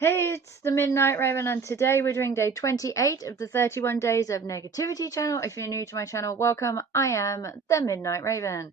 Hey, it's the Midnight Raven, and today we're doing day 28 of the 31 Days of Negativity channel. If you're new to my channel, welcome. I am the Midnight Raven.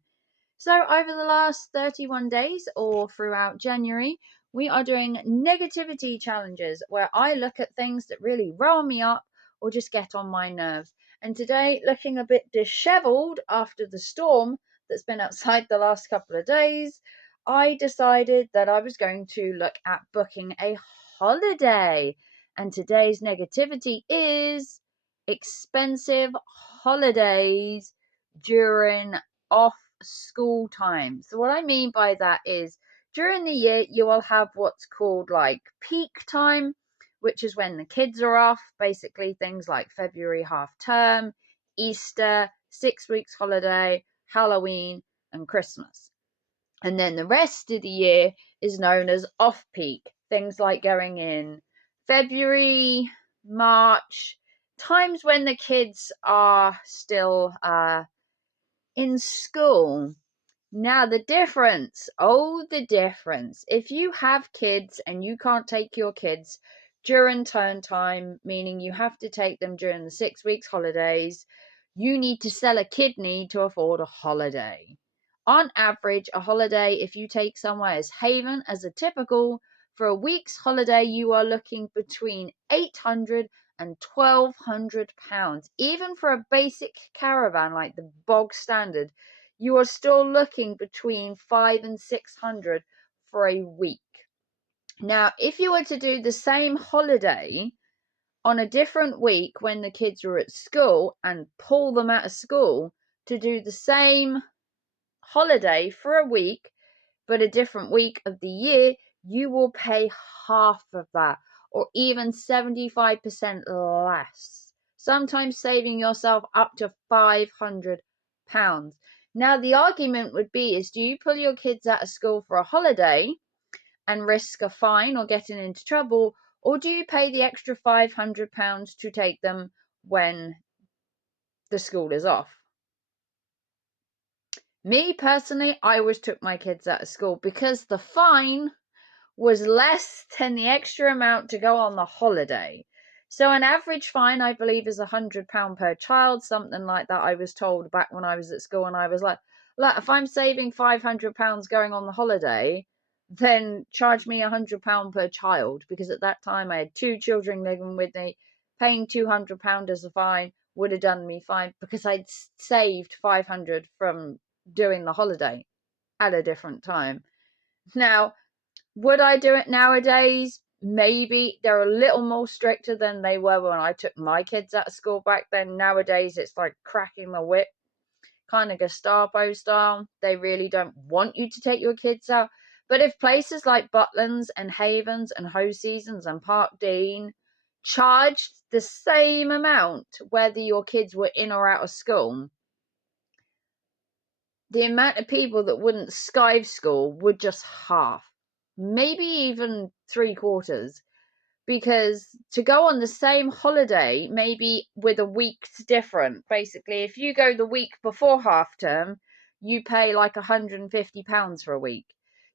So, over the last 31 days or throughout January, we are doing negativity challenges where I look at things that really rile me up or just get on my nerves. And today, looking a bit disheveled after the storm that's been outside the last couple of days, I decided that I was going to look at booking a holiday. And today's negativity is expensive holidays during off school time. So, what I mean by that is during the year, you will have what's called like peak time, which is when the kids are off, basically things like February half term, Easter, 6 weeks holiday, Halloween, and Christmas. And then the rest of the year is known as off peak, things like going in February, March, times when the kids are still in school. Now, the difference, if you have kids and you can't take your kids during term time, meaning you have to take them during the 6 weeks holidays, you need to sell a kidney to afford a holiday. On average, a holiday, if you take somewhere as Haven as a typical, for a week's holiday, you are looking between £800 and £1,200. Even for a basic caravan like the bog standard, you are still looking between 500 and 600 for a week. Now, if you were to do the same holiday on a different week when the kids are at school and pull them out of school to do the same holiday for a week, but a different week of the year, you will pay half of that or even 75% less, sometimes saving yourself up to £500. Now, the argument would be is do you pull your kids out of school for a holiday and risk a fine or getting into trouble, or do you pay the extra £500 to take them when the school is off? Me personally, I always took my kids out of school because the fine was less than the extra amount to go on the holiday. So an average fine, I believe, is £100 per child, something like that. I was told back when I was at school, and I was like, look, if I'm saving £500 going on the holiday, then charge me £100 per child, because at that time I had two children living with me. Paying £200 as a fine would have done me fine because I'd saved 500 from doing the holiday at a different time. Now, would I do it nowadays? Maybe. They're a little more stricter than they were when I took my kids out of school back then. Nowadays, it's like cracking the whip, kind of Gestapo style. They really don't want you to take your kids out. But if places like Butlins and Havens and Ho Seasons and Park Dean charged the same amount, whether your kids were in or out of school, the amount of people that wouldn't skive school would just half, maybe even 3/4, because to go on the same holiday, maybe with a week's different, basically, if you go the week before half term, you pay like £150 for a week.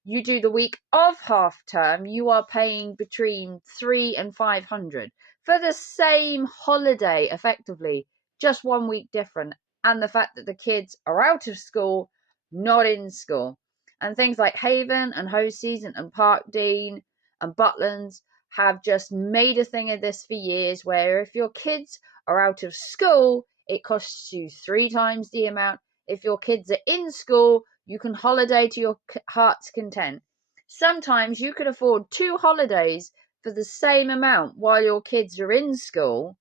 You do the week of half term, you are paying between 300 and 500 for the same holiday, effectively, just 1 week different. And the fact that the kids are out of school, not in school. And things like Haven and Ho Season and Park Dean and Butlins have just made a thing of this for years, where if your kids are out of school, it costs you 3 times the amount. If your kids are in school, you can holiday to your heart's content. Sometimes you could afford 2 holidays for the same amount while your kids are in school,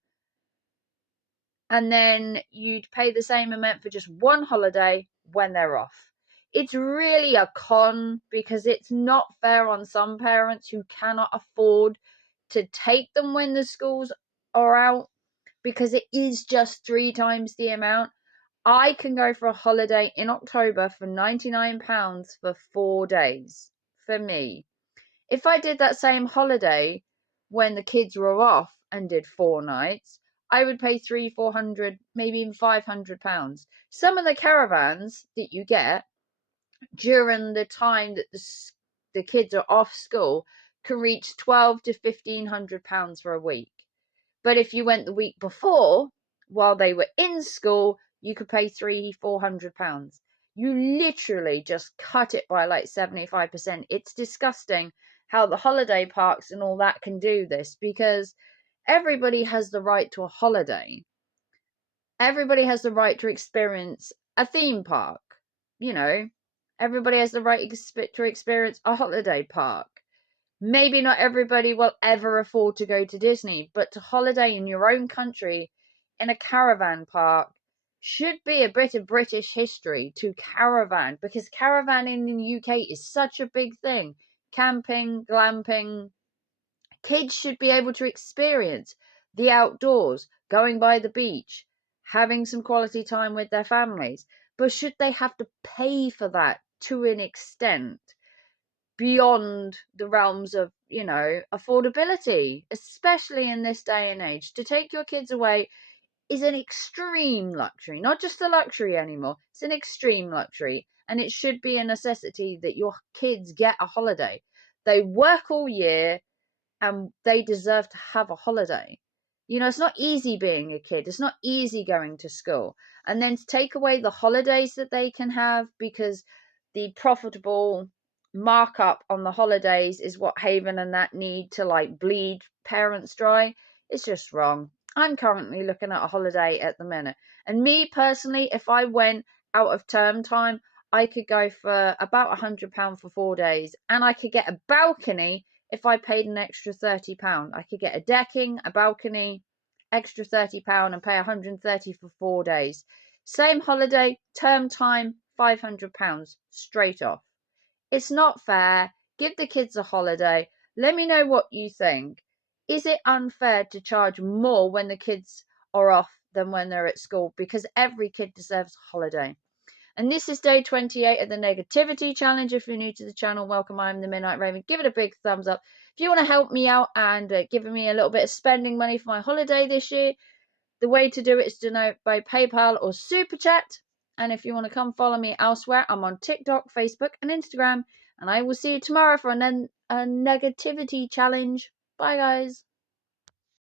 and then you'd pay the same amount for just 1 holiday when they're off. It's really a con because it's not fair on some parents who cannot afford to take them when the schools are out, because it is just 3 times the amount. I can go for a holiday in October for £99 for 4 days for me. If I did that same holiday when the kids were off and did 4 nights, I would pay 300, 400, maybe even £500. Some of the caravans that you get during the time that the kids are off school can reach £1,200 to £1,500 for a week. But if you went the week before, while they were in school, you could pay £300-400. You literally just cut it by like 75%. It's disgusting how the holiday parks and all that can do this, because everybody has the right to a holiday. Everybody has the right to experience a theme park. You know, everybody has the right to experience a holiday park. Maybe not everybody will ever afford to go to Disney, but to holiday in your own country in a caravan park should be a bit of British history to caravan, because caravan in the UK is such a big thing. Camping, glamping. Kids should be able to experience the outdoors, going by the beach, having some quality time with their families. But should they have to pay for that to an extent beyond the realms of, affordability, especially in this day and age? To take your kids away is an extreme luxury, not just a luxury anymore. It's an extreme luxury, and it should be a necessity that your kids get a holiday. They work all year and they deserve to have a holiday. It's not easy being a kid. It's not easy going to school. And then to take away the holidays that they can have because the profitable markup on the holidays is what Haven and that need to like bleed parents dry. It's just wrong. I'm currently looking at a holiday at the minute. And me personally, if I went out of term time, I could go for about £100 for 4 days, and I could get a balcony if I paid an extra £30. I could get a decking, a balcony, extra £30, and pay £130 for 4 days. Same holiday, term time, £500 straight off. It's not fair. Give the kids a holiday. Let me know what you think. Is it unfair to charge more when the kids are off than when they're at school? Because every kid deserves a holiday. And this is day 28 of the Negativity Challenge. If you're new to the channel, welcome. I'm the Midnight Raven. Give it a big thumbs up. If you want to help me out and give me a little bit of spending money for my holiday this year, the way to do it is to donate by PayPal or Super Chat. And if you want to come follow me elsewhere, I'm on TikTok, Facebook, and Instagram. And I will see you tomorrow for a Negativity Challenge. Bye, guys.